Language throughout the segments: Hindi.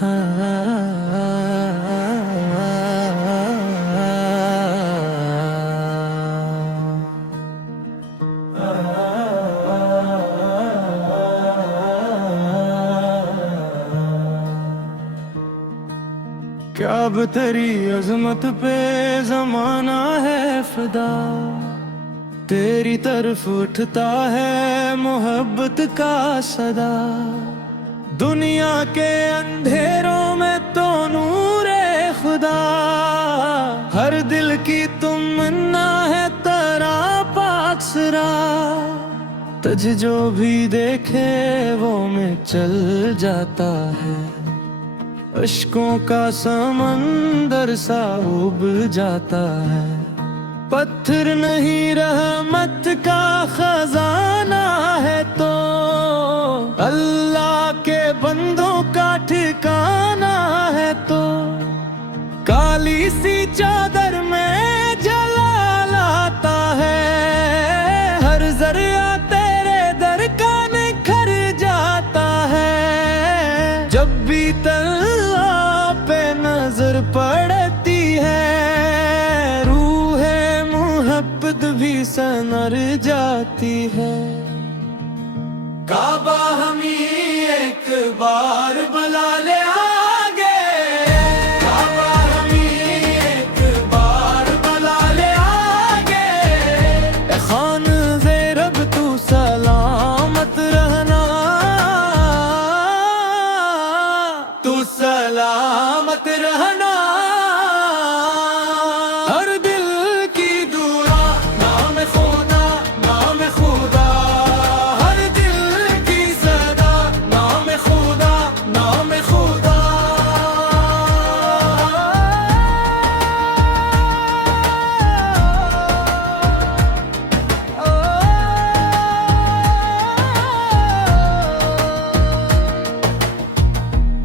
क्या अब तेरी अजमत पे जमाना है फिदा, तेरी तरफ उठता है मोहब्बत का सदा। दुनिया के अंधेरों में तो नूरे खुदा, हर दिल की तमन्ना है तेरा पाक सरा। तुझ जो भी देखे वो में चल जाता है, अश्कों का समंदर सा उब जाता है। पत्थर नहीं रहमत का खजाना है तो अल्लाह के बंदों का ठिकाना है तो। काली सी चादर में जलाल आता है, हर जरिया तेरे दर का निखर जाता है। जब भी तलवार पे नजर पड़ती है, रूहे मोहब्बत भी सनर जाती है। काबा हमी एक बार बुला ले आगे, काबा हमी एक बार बुला ले आगे। ए खान ज़ेरब तू सलामत रहना, तू सलामत रहना। हर दिल की दुआ नाम खुदा, नाम खुदा। हर दिल की सदा नाम खुदा, नाम खुदा।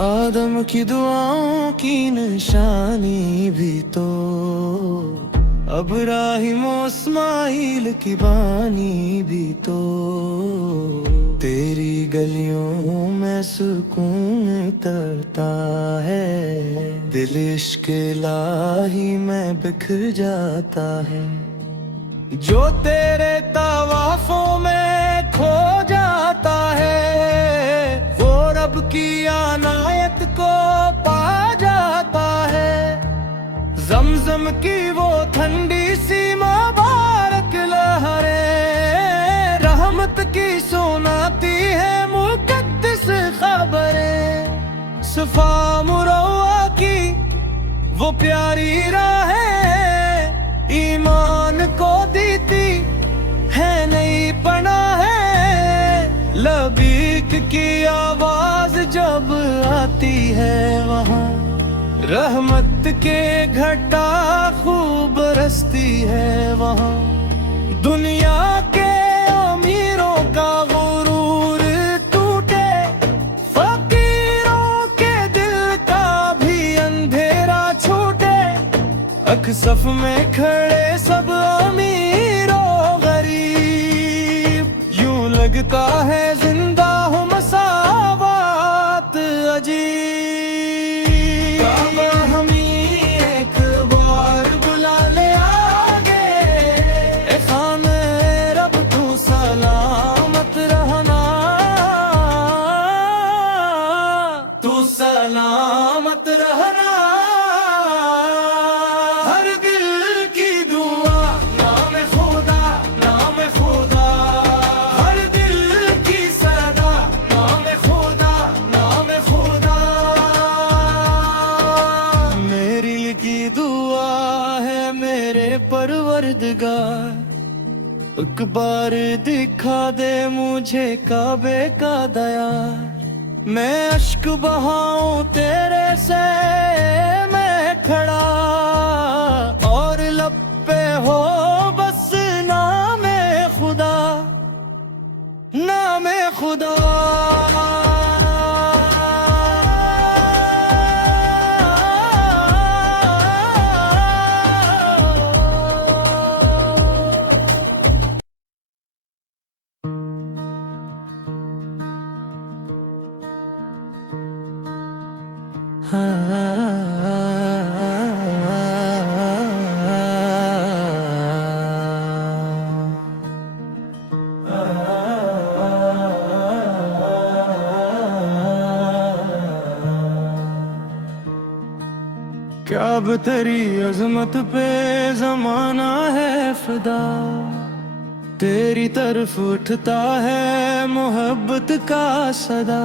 आदम की दुआओं की निशानी भी तो अब्राहिम इस्माइल की बानी भी तो। तेरी गलियों में सुकून तरता है, दिल इश्क इलाही में बिखर जाता है। जो तेरे तवाफों में खो जाता है, वो रब की अनायत को पा जाता है। ज़मज़म की वो ठंडी सी मुबारक लहरें, रहमत की सुनाती है मुक़द्दस खबरें। सफ़ा मुरव्वा की वो प्यारी राहें, ईमान को दीती है नई पनाह है। लबीक की आवाज जब आती है वहाँ, रहमत के घटा खूब बरसती है वहाँ। दुनिया के अमीरों का गुरूर टूटे, फकीरों के दिल का भी अंधेरा छूटे। अक्सफ में खड़े सब अमीरों गरीब, यूं लगता है जिंदा हो मसावात अजीब। काबा हमी एक बार बुला ले आगे, ए खान रब तू सलामत रहना, तू सलामत रहना। हर दिल की दुआ नाम खुदा, नाम खुदा। हर दिल की सदा नाम खुदा, नाम खुदा। मेरी की दुआ है मेरे परवरदिगार, एक बार दिखा दे मुझे काबे का दया। मैं अश्क बहाऊं तेरे से मैं खड़ा, और लब पे हो बस नामे खुदा, नामे खुदा। क्या अब तेरी अजमत पे जमाना है फिदा, तेरी तरफ उठता है मोहब्बत का सदा।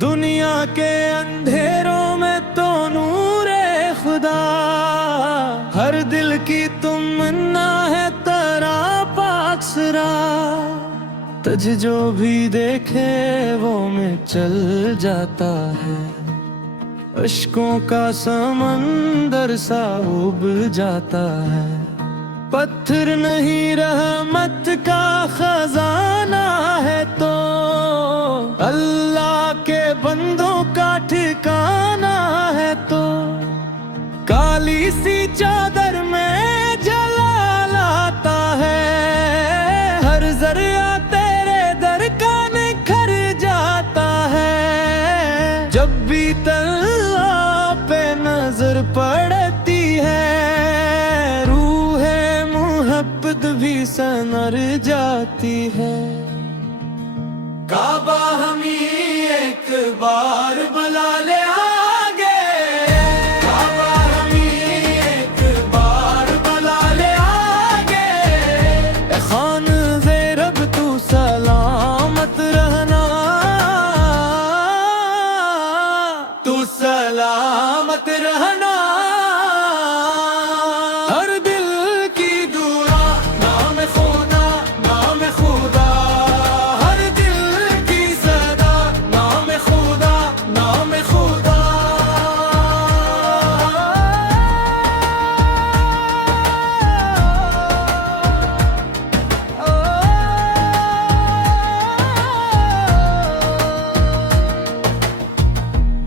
दुनिया के अंधेरों में तो नूरे खुदा, हर दिल की तमन्ना है तेरा पाक सरा। तुझ जो भी देखे वो में चल जाता है, अश्कों का समंदर सा उब जाता है। पत्थर नहीं रहमत का खजाना है तो अल्लाह के बंदों का ठिकाना है तो। काली सी चादर में जलाल आता है, हर जरिया तेरे दर का निखर जाता है। जब भी तल्ला पे नजर पड़ती है, रूहे मोहब्बत भी सनर जाती है। काबा हमी एक बार बुला ले आगे, काबा हमी एक बार बुला ले आगे। खान ज़ेरब तू सलामत रहना, तू सलामत रहना। हर दिल की दुआ नाम खुदा, नाम खुदा। हर दिल की सदा नाम खुदा, नाम खुदा।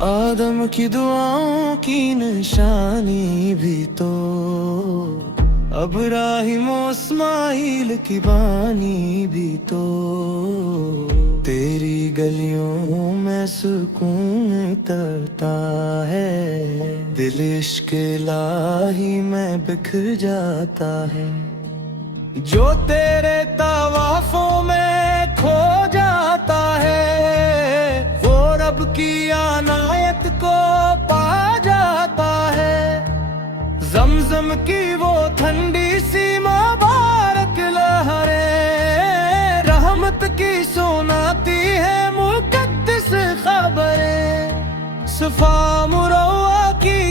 आदम की दुआओं की निशानी भी तो अब्राहिम इस्माइल की बानी भी तो। तेरी गलियों में सुकून तरता है, दिल इश्क इलाही में बिखर जाता है। जो तेरे तवाफों में खो जाता है, वो रब की अनायत को पा जाता है। जमजम की वो ठंडी सी मुबारक लहरें, रहमत की सुनाती है मुकद्दस खबरें। सफा मुरवा की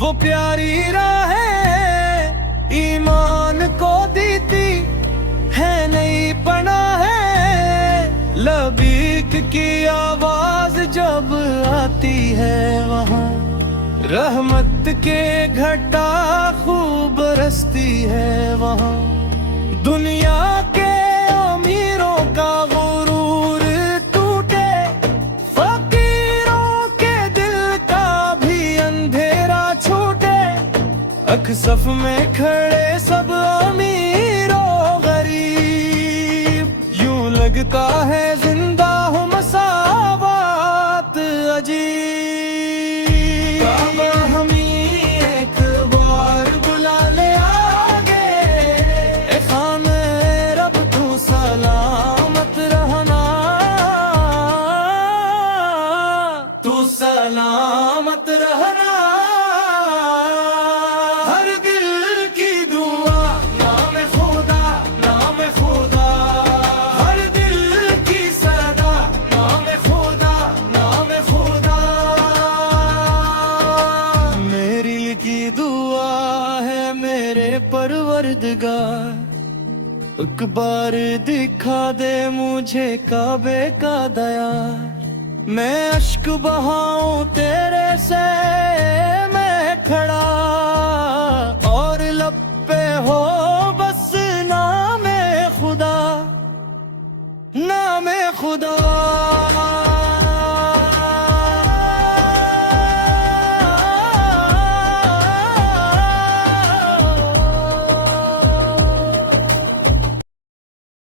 वो प्यारी राहें, ईमान को देती है नई पनाह है। लबीक की आवाज जब आती है वहाँ, रहमत के घटा खूब बरसती है वहाँ। दुनिया के अमीरों का गुरूर टूटे, फकीरों के दिल का भी अंधेरा छूटे। अक सफ में खड़े सब अमीरों गरीब, यूं लगता है जिंदा हो मसावात अजीब। काबा हमी एक बार बुला ले आगे, ए खान रब तू सलामत रहना, तू सलामत रहना। हर दिल की दुआ नाम खुदा, नाम खुदा। हर दिल की सदा नाम खुदा, नाम खुदा। मेरी की दुआ है मेरे परवरदिगार, एक बार दिखा दे मुझे काबे का दया। मैं अश्क बहाऊं तेरे से मैं खड़ा,